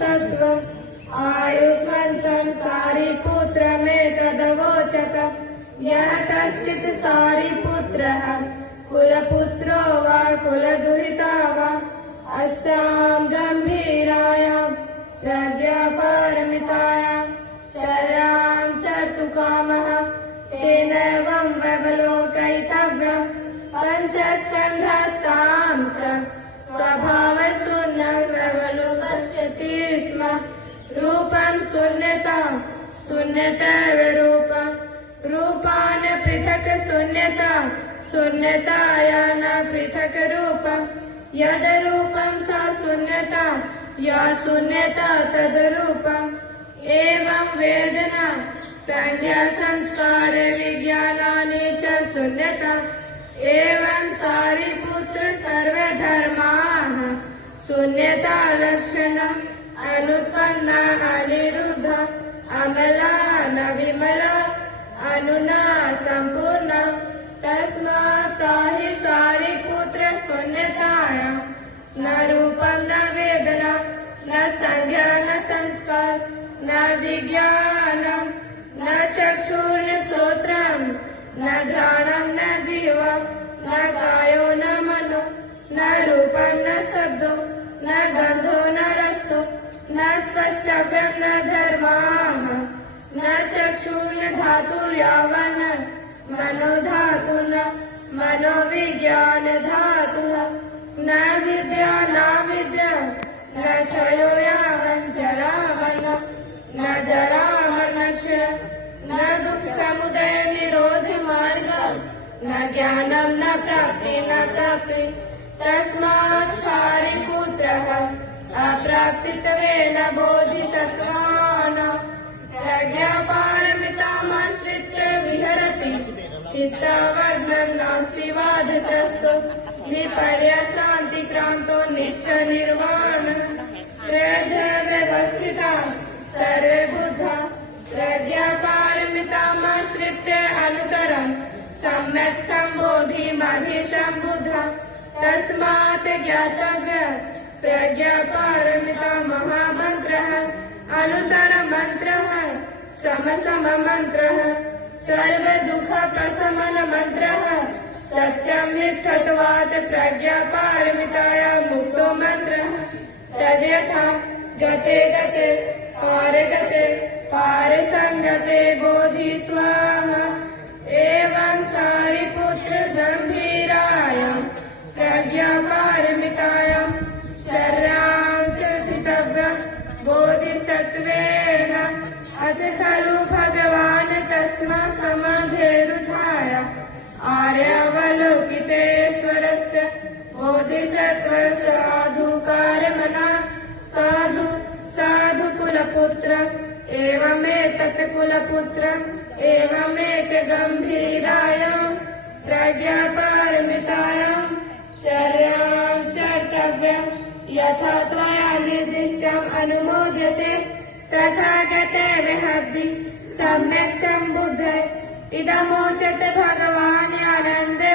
सत्त्वम् आयुष्मन्तं सारिपुत्रमेतदवोचत यः कश्चित् सारिपुत्रः कुलपुत्रो वा कुलदुहिता वा अस्यां गम्भीरायां प्रज्ञापारमितायां शर्यां चर्तुकामः तेनैवं व्यवलोकयितव्यम् पञ्चस्कन्धस्तां स्वभावशून्यं व्यवलोकयति स्म रूपं शून्यता शून्यतैव रूपं रूपान् पृथक् शून्यता शून्यताया न पृथक् रूपं यद् रूपं सा शून्यता या शून्यता तद् रूपम् एवं वेदना संज्ञा संस्कार विज्ञानानि च शून्यता एवं सारिपुत्र सर्वधर्माः शून्यता लक्षणम् अनुत्पन्ना अनिरुद्ध अमला न विमला अनुना सम्पूर्णा तस्मात् हि सारिपुत्र शून्यताया न रूपं न वेदना न संज्ञा न संस्कार न विज्ञानं न चक्षुर्न श्रोत्रं न घ्राणं न जीवं न कायो न मनो न रूपं न शब्दो न गन्धो न रसो न स्पष्टव्यं न धर्माः न चक्षुर्न धातुर्यावन् मनोधातुः मनोविज्ञानधातुः न विद्या न विद्या न क्षयो यावञ्जरावन् न जरामरणश्च न दुःखसमुदय निरोध मार्ग न ज्ञानं न प्राप्ति न प्राप्ति तस्मात् सारिपुत्रः अप्राप्तित्वेन बोधिसत्त्वानां प्रज्ञापारमितामाश्रित्य विहरति चित्तावर्णं नास्ति बाधत्रस्तो विपर्यशान्तिक्रान्तो निश्चनिर्वाण व्यवस्थिता सर्वे बुद्धा प्रज्ञापारमितामाश्रित्य अनुतरम् सम्यक् सम्बोधिमभिसम्बुद्धा तस्मात् ज्ञातव्यः प्रज्ञापारमिता महामन्त्रः अनुतरमन्त्रः समसममन्त्रः सर्वदुःखप्रशमनमन्त्रः सत्यं मिथ्यत्वात् प्रज्ञापारमिताया मुक्तो मन्त्रः तद्यथा गते गते पारगते पारसङ्गते बोधि स्वाहा एवं सारिपुत्र गम्भीरायां प्रज्ञापारमितायां चर्यां चर्चितव्यं बोधिसत्त्वेन अथ खलु भगवान् तस्मात् समाधिरुत्थाय आर्यावलोकितेश्वरस्य बोधिसत्त्व साधुकारमना साधु साधु कुलपुत्र एवमेतत् कुलपुत्र एवमेत गम्भीरायां प्रज्ञापारमितायां चर्यां चर्तव्यं यथा त्वया निर्दिष्टम् अनुमोद्यते तथा गते विहब्धि सम्यक् सम्बुद्धे इदमोचते भगवान् आनन्दे